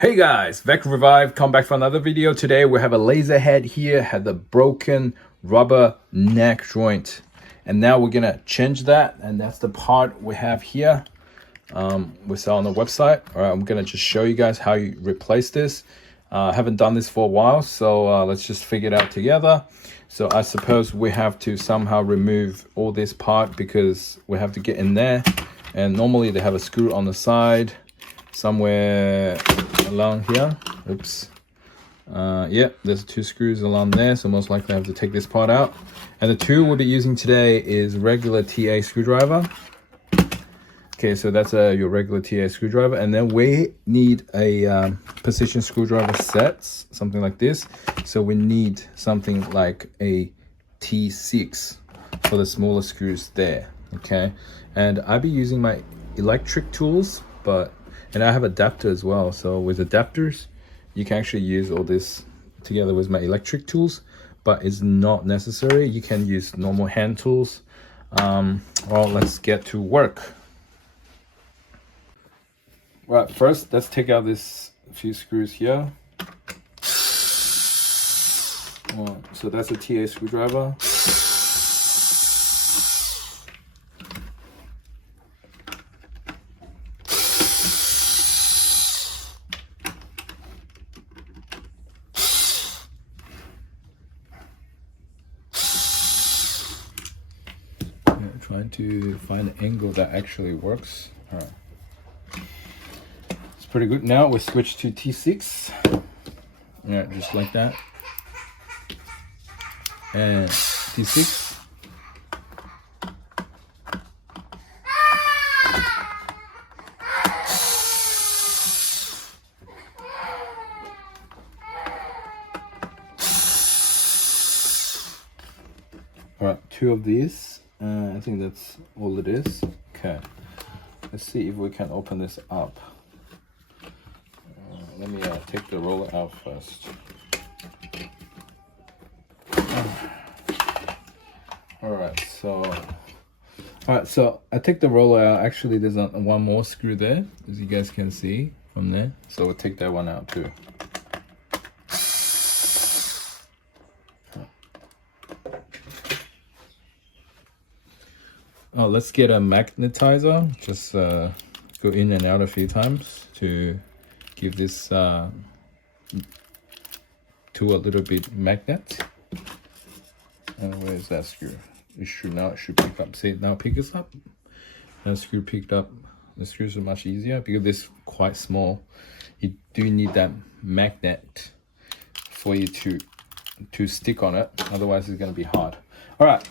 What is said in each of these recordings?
Hey guys, Vec Revive, come back for another video. Today we have a laser head here, had the broken rubber neck joint. And now we're gonna change that, and that's the part we have here. We saw on the website. All right, I'm gonna just show you guys how you replace this. I haven't done this for a while, so let's just figure it out together. So I suppose we have to somehow remove all this part because we have to get in there. And normally they have a screw on the side somewhere along here. Oops. Yeah, there's 2 screws along there, so most likely I have to take this part out. And the tool we'll be using today is regular TA screwdriver. Okay, so that's your regular TA screwdriver, and then we need a precision screwdriver sets, something like this. So we need something like a T6 for the smaller screws there. Okay, and I'll be using my electric tools, and I have adapter as well. So with adapters, you can actually use all this together with my electric tools, but it's not necessary. You can use normal hand tools. Well, let's get to work. Right, first let's take out this few screws here. So that's a TA screwdriver. Trying to find an angle that actually works. All right. It's pretty good. Now we switch to T6. Yeah, just like that. And T6. All right, 2 of these. I think that's all it is. Okay, let's see if we can open this up. Let me take the roller out first. All right, so I take the roller out. Actually, there's one more screw there, as you guys can see from there. So we'll take that one out too. Oh, let's get a magnetizer. Just go in and out a few times to give this tool a little bit magnet. And where's that screw? It should pick up. See, now pick us up. That screw picked up. The screws are much easier because this is quite small. You do need that magnet for you to stick on it. Otherwise, it's going to be hard. All right.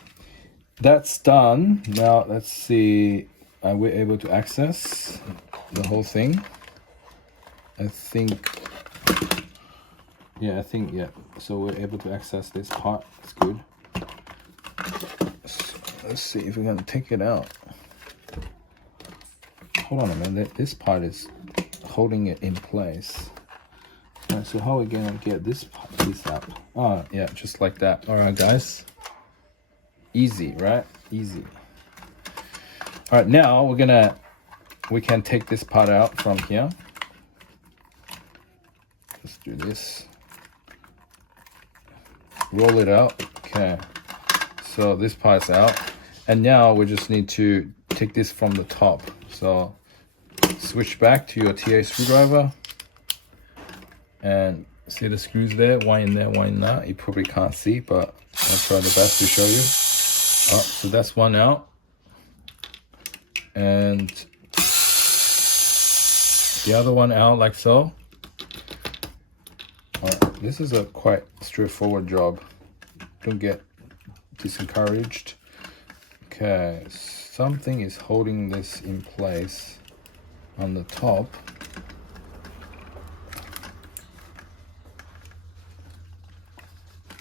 That's done. Now let's see, are we able to access the whole thing? I think, yeah. So we're able to access this part. It's good. So let's see if we can take it out. Hold on a minute. This part is holding it in place. All right, so how are we gonna get this piece out? Oh, yeah, just like that. All right, guys. Easy, right? Easy. All right, now we can take this part out from here. Let's do this. Roll it out. Okay. So this part's out. And now we just need to take this from the top. So switch back to your TA screwdriver. And see the screws there? One in there, one in that. You probably can't see, but I'll try the best to show you. So that's one out, and the other one out like so. All right, this is a quite straightforward job. Don't get discouraged. Okay, something is holding this in place on the top.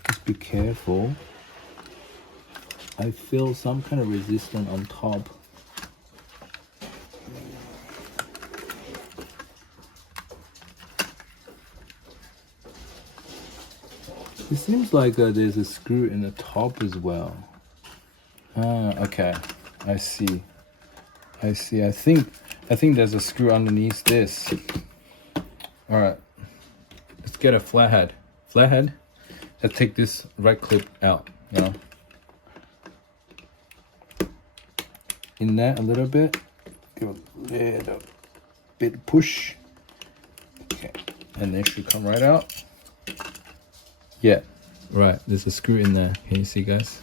Just be careful. I feel some kind of resistance on top. It seems like there's a screw in the top as well. Okay, I see. I think there's a screw underneath this. All right, let's get a flathead. Flathead. Let's take this right clip out, you know. In there a little bit. Give a little bit push. Okay, and it should come right out. Yeah, right, there's a screw in there. Can you see, guys?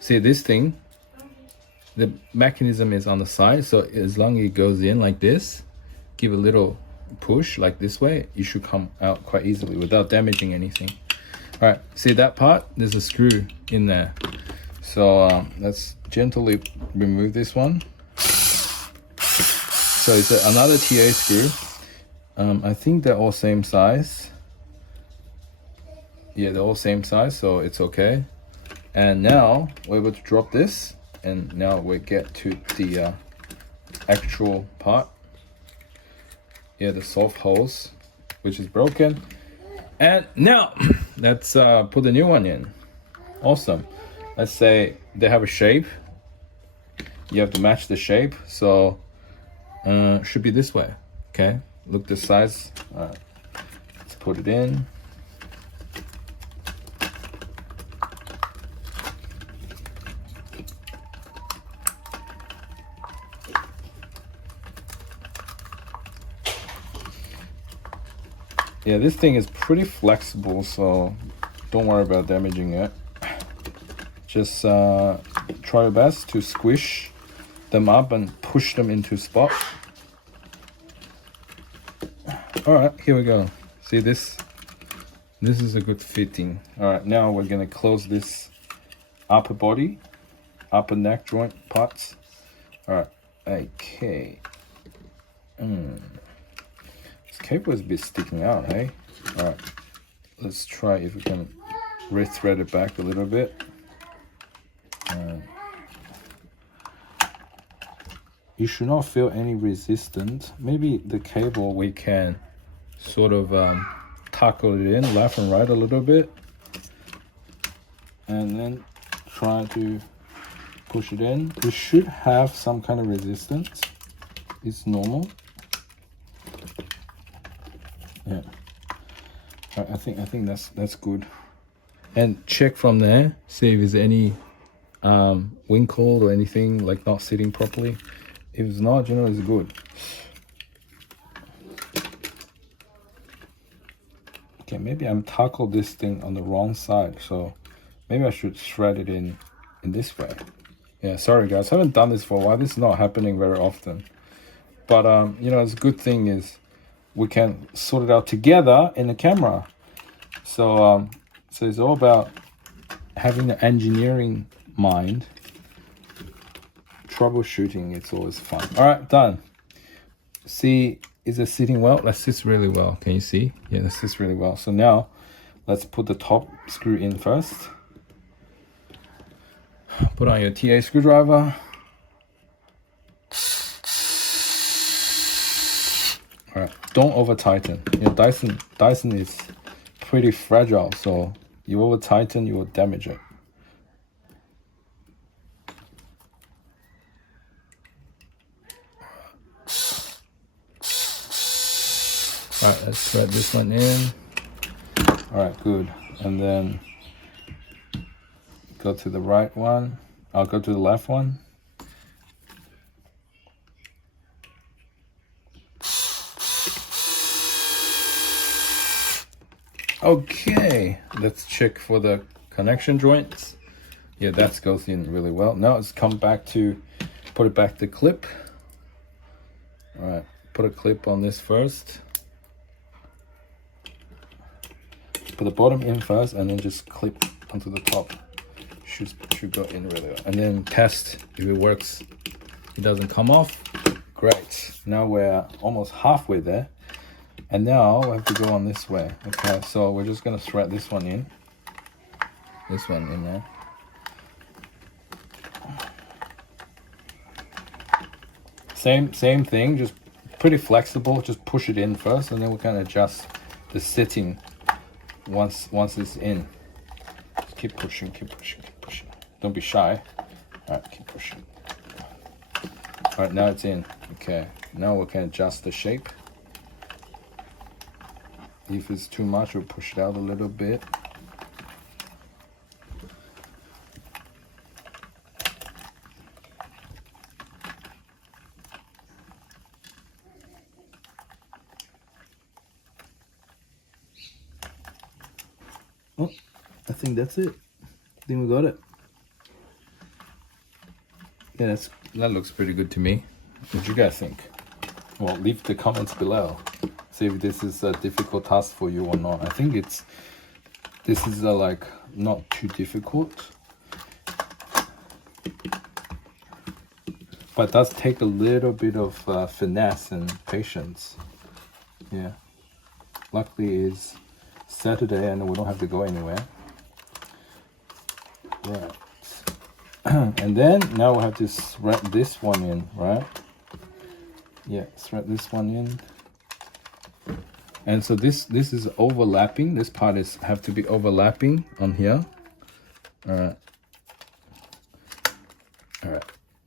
See this thing, the mechanism is on the side, so as long as it goes in like this, give a little push like this way, it should come out quite easily without damaging anything. All right, see that part? There's a screw in there. So let's gently remove this one. So it's another TA screw. I think they're all same size. Yeah, they're all same size, so it's okay. And now we're able to drop this, and now we get to the actual part. Yeah, the soft hose, which is broken. And now let's put the new one in. Awesome. Let's say they have a shape. You have to match the shape, so should be this way. Okay, look the size. All right, let's put it in. Yeah, this thing is pretty flexible, so don't worry about damaging it. Just try your best to squish them up and push them into spot. All right, here we go. See this? This is a good fitting. All right, now we're gonna close this upper body, upper neck joint parts. All right, okay. This cable is a bit sticking out, hey? All right, let's try if we can re-thread it back a little bit. You should not feel any resistance. Maybe the cable we can sort of tackle it in left and right a little bit, and then try to push it in. It should have some kind of resistance. It's normal. Yeah, I think that's good. And check from there, see if there's any wrinkle or anything like not sitting properly. If it's not, you know, it's good. Okay, maybe I'm tackled this thing on the wrong side, so maybe I should thread it in this way. Yeah, sorry guys, I haven't done this for a while. This is not happening very often. But you know, it's a good thing is we can sort it out together in the camera. So so it's all about having the engineering mind. Troubleshooting, it's always fun. All right, done. See, is it sitting well? That sits really well. Can you see? Yeah, that sits really well. So now let's put the top screw in first. Put on your TA screwdriver. All right, don't over tighten. Your Dyson is pretty fragile, so you over tighten, you will damage it. All right, let's thread this one in. All right, good. And then go to the right one. I'll go to the left one. Okay, let's check for the connection joints. Yeah, that goes in really well. Now let's come back to put it back to clip. All right, put a clip on this first. Put the bottom in first and then just clip onto the top. Should go in really well. And then test if it works. It doesn't come off. Great. Now we're almost halfway there. And now we have to go on this way. Okay, so we're just gonna thread this one in. This one in there. Same thing, just pretty flexible. Just push it in first and then we can adjust the sitting once it's in. Just keep pushing, keep pushing, keep pushing. Don't be shy. All right, keep pushing. All right, now it's in. Okay, now we can adjust the shape. If it's too much, we'll push it out a little bit. Oh, I think that's it. I think we got it. Yeah, that looks pretty good to me. What do you guys think? Well, leave the comments below. See if this is a difficult task for you or not. I think this is like not too difficult, but it does take a little bit of finesse and patience. Yeah. Luckily it's Saturday and we don't have to go anywhere. Right. And then now we have to thread this one in, right? Yeah, thread this one in. And so this is overlapping. This part have to be overlapping on here. All right. All right.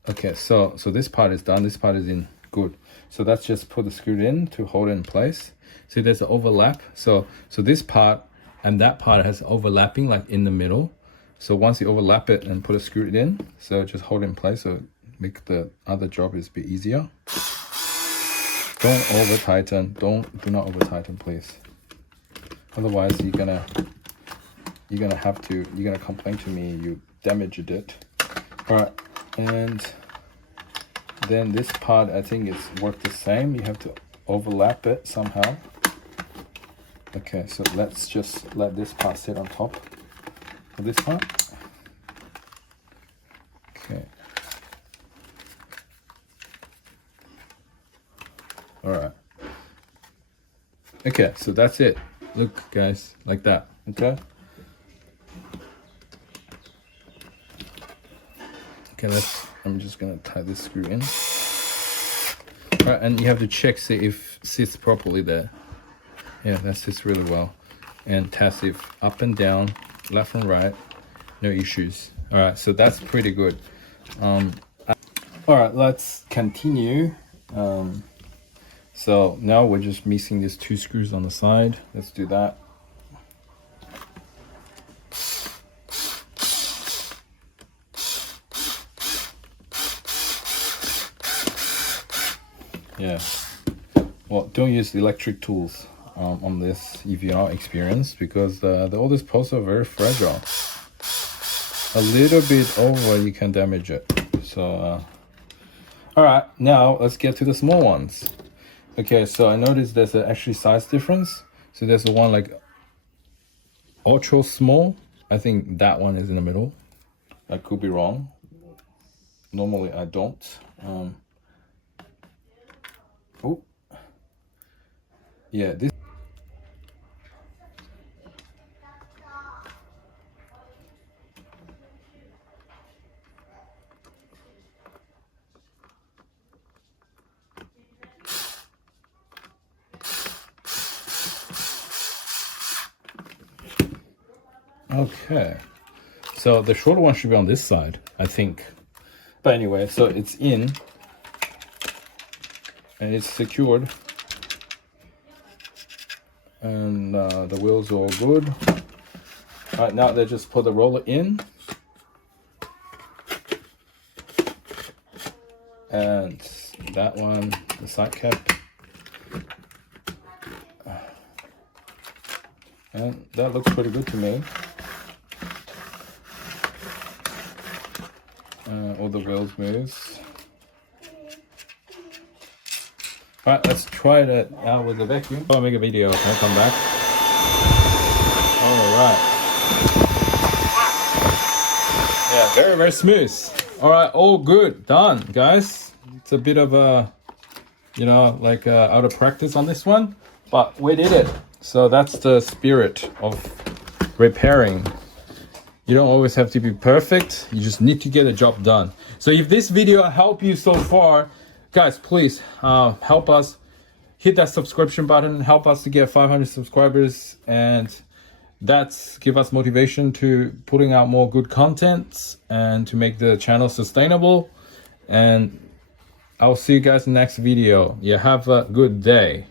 Okay, so this part is done. This part is in. Good. So that's just put the screw in to hold it in place. See, there's an overlap. So this part and that part has overlapping like in the middle. So once you overlap it and put a screw in, so just hold it in place, so make the other job is a bit easier. Don't over tighten. Do not over tighten, please. Otherwise, you're gonna complain to me you damaged it. All right, and then this part I think it's worked the same. You have to overlap it somehow. Okay, so let's just let this part sit on top of this part. Okay. All right. Okay, so that's it. Look, guys, like that. Okay. Okay, I'm just gonna tie this screw in. All right, and you have to check, see if it sits properly there. Yeah, that sits really well. And test if up and down, left and right, no issues. All right, so that's pretty good. All right, let's continue. So now we're just missing these two screws on the side. Let's do that. Yeah. Well, don't use electric tools on this if you're not experienced, because all these posts are very fragile. A little bit over, you can damage it. So, all right, now let's get to the small ones. Okay, so I noticed there's actually size difference. So there's one like ultra small. I think that one is in the middle. I could be wrong. Normally I don't. Oh, yeah, this. Okay, so the shorter one should be on this side, I think. But anyway, so it's in and it's secured, and the wheels are all good. All right, now they just put the roller in, and that one, the side cap, and that looks pretty good to me. All the wheels moves. All right, let's try that out with the vacuum. I'll make a video. Okay, come back. All right. Yeah, very, very smooth. All right, all good, done, guys. It's a bit of a, like out of practice on this one, but we did it. So that's the spirit of repairing. You don't always have to be perfect. You just need to get a job done. So if this video helped you so far, guys, please help us. Hit that subscription button. Help us to get 500 subscribers. And that's give us motivation to putting out more good content and to make the channel sustainable. And I'll see you guys in the next video. Yeah, have a good day.